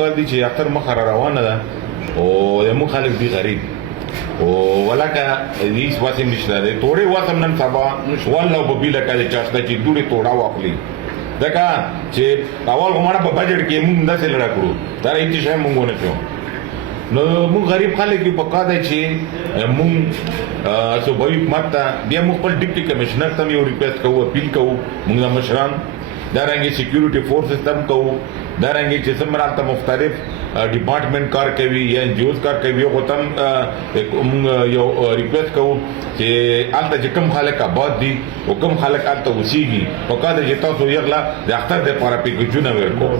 قال دي چې اختر مخه را روانه ده او زموږ خلک دي غریب او ولکه هیڅ واسم نشته دی توړې واسم نن سبا والله په بیله کې چاشته چې دوړې توړه واخلي ځکه چې اول کومه په بجټ کې موږ داسې لړا کړو دا هیڅ شی موږ ونه شو نو موږ غریب خلک په قاعده چې موږ صوبایي حکومت ته بیا موږ خپل ډیپټي کمشنر ته یو ریکویسټ کوو اپیل کوو موږ مشران دا رنګه سکیورټي فورسز تم کوو دا رنګه چې څومره ته مختلف ډپارټمنټ کار کوي یا انجیوز کار کوي او تم یو ریکویسټ کوو چې الته چې کوم خلک آباد دي او کوم خلک الته اوسېږي په کاده چې تاسو یغلا د اختر د لپاره پیکجونه ورکو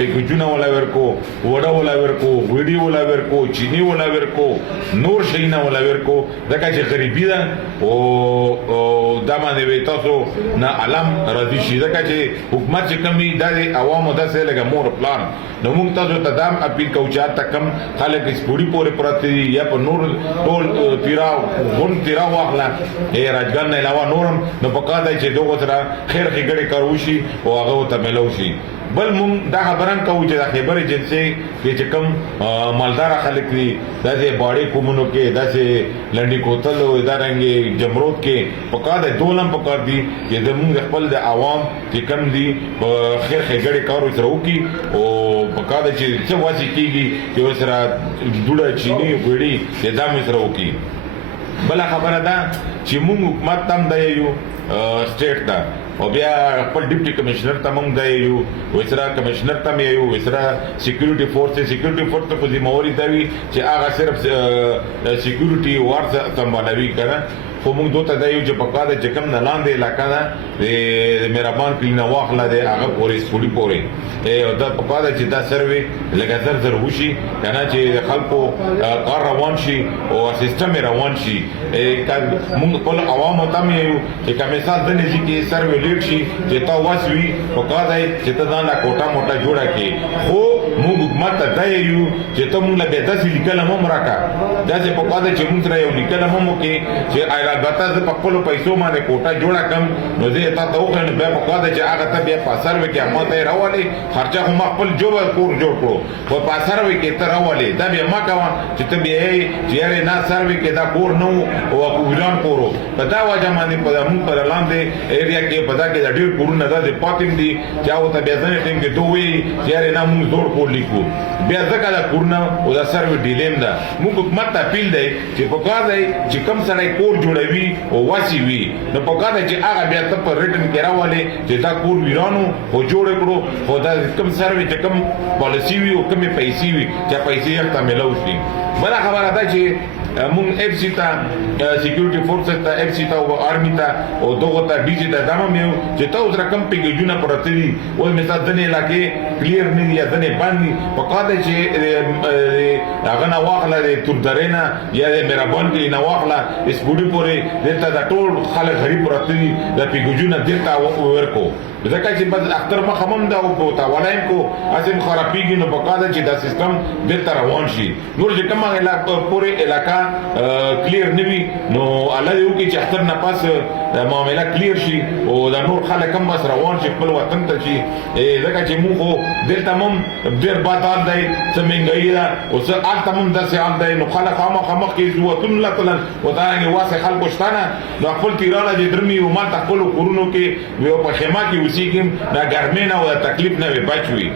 پیکجونه ولا ورکو وړه ولا ورکو ویډیو ولا ورکو چینی ولا ورکو نور شیونه ولا ورکو ځکه چې غریبي ده او دا باندې تاسو نه علم راځي شي ځکه چې حکومت چې کمی د عوامو داسې لګه مور پلان نو موږ تاسو ته دا اپیل کوو چې تا کم خلک سپوري پورې پراته یا په نور ټول تیرا واخلا راجګان نه علاوه نورم نو په کاده چې دوه سره خیر خګړې کارو شي او هغه ته ملو شي بل مونږ دا خبران کوو چې د خیبر ایجنسی کې چې کوم مالدار خلک دي داسې باړې کومونو کې داسې لنډي کوتل او ادارنګي جمرود کې په کاده دولم په کار دي چې د موږ خپل د عوام چې کم دي خیر خګړې کارو سره وکي او په کاده چې څه واسي کیږي چې سره ډوډه چینی وړي چې دا مې سره وکي بل خبره ده چې موږ حکومت تم دی یو سټیټ دا او بیا خپل ډیپټي کمشنر ته موږ دی یو وسره کمشنر ته یو وسره سکیورټي فورس ته په ذمہواری دی چې هغه صرف سکیورټي وارث سمبالوي کړه خو موږ دوته دی چې په کاده چې کوم نه لاندې علاقہ ده د مهربان کلینه واخله دی هغه پورې سپوري پورې او دا په کاده چې دا سروي لګا زر وشي کنه چې خلکو کار روان شي او سیستم روان شي موږ خپل عوام ته یو چې کوم مثال د نږدې کې سروي لیډ شي چې تا واسوي په کاده چې ته دا نه کوټه موټه جوړه کې خو موږ حکومت ته دی یو چې ته موږ له داسې لیکل هم راکا داسې په کاده چې موږ سره یو لیکل هم وکړي چې البته زه په خپل پیسو باندې کوټه جوړه کم نو زه ته وکړم بیا په کاده چې هغه ته بیا په سروي کې ماته راولي خرچه هم خپل جوړ کور جوړ کړو په سروي کې ته راولي دا بیا ما کوم چې ته بیا یې نه سروي کې دا کور نو او ویران کورو په دا وجه باندې په موږ پر لاندې ایریا کې په دا کې د ډیر کورونه د پاتیم دي چې او ته بیا ځنه ټیم کې دوی چې نه موږ جوړ کول لیکو بیا ځکه دا کورونه او دا سروي ډیلیم ده موږ حکومت ته اپیل دی چې په کار دی چې کم سره کور جوړوي او واسي وي نو په کار دی چې هغه بیا ته په ریټن کې راولي چې دا کور ویرانو او جوړ کړو خو دا کم سروي چې کم پالیسی وي او کم پیسې وي چې پیسې یې ته ملو شي بل خبره ده چې مونږ اف سی ته سکیورټي فورس ته اف سی ته او آرمي ته او دغه ته ډي جی ته دمه مې چې تاسو رقم پیګجونه پرته دي او مثال دنه علاقې کلیر نه دي دنه باندې په قاعده چې هغه نه واخله د تور درینه یا د مهربان کې نه واخله اسپوډي پورې دلته د ټول خلک غریب پرته دي د پیګجونه دلته ورکو ځکه چې بس اختر مخمم دا او په تاولایم کو ازم خرابېږي نو په قاعده چې دا سیستم دلته روان شي نور چې کومه علاقه پورې علاقہ کلیر نوي نو الله یو کې چې اختر نه پاس معاملې کلیر شي او دا نور خلک هم بس روان شي خپل وطن ته شي ځکه چې موږ دلته هم ډېر بادال دی څنګه دا او څه الته هم داسې عام دی نو خلک هم کې ځوتون الله تعالی او دا یې واسه خلکو شتانه نو خپل تیراله دې درمي او ما خپل کورونو کې په خیمه کې اوسېږم دا ګرمي نه او تکلیف نه وي بچوي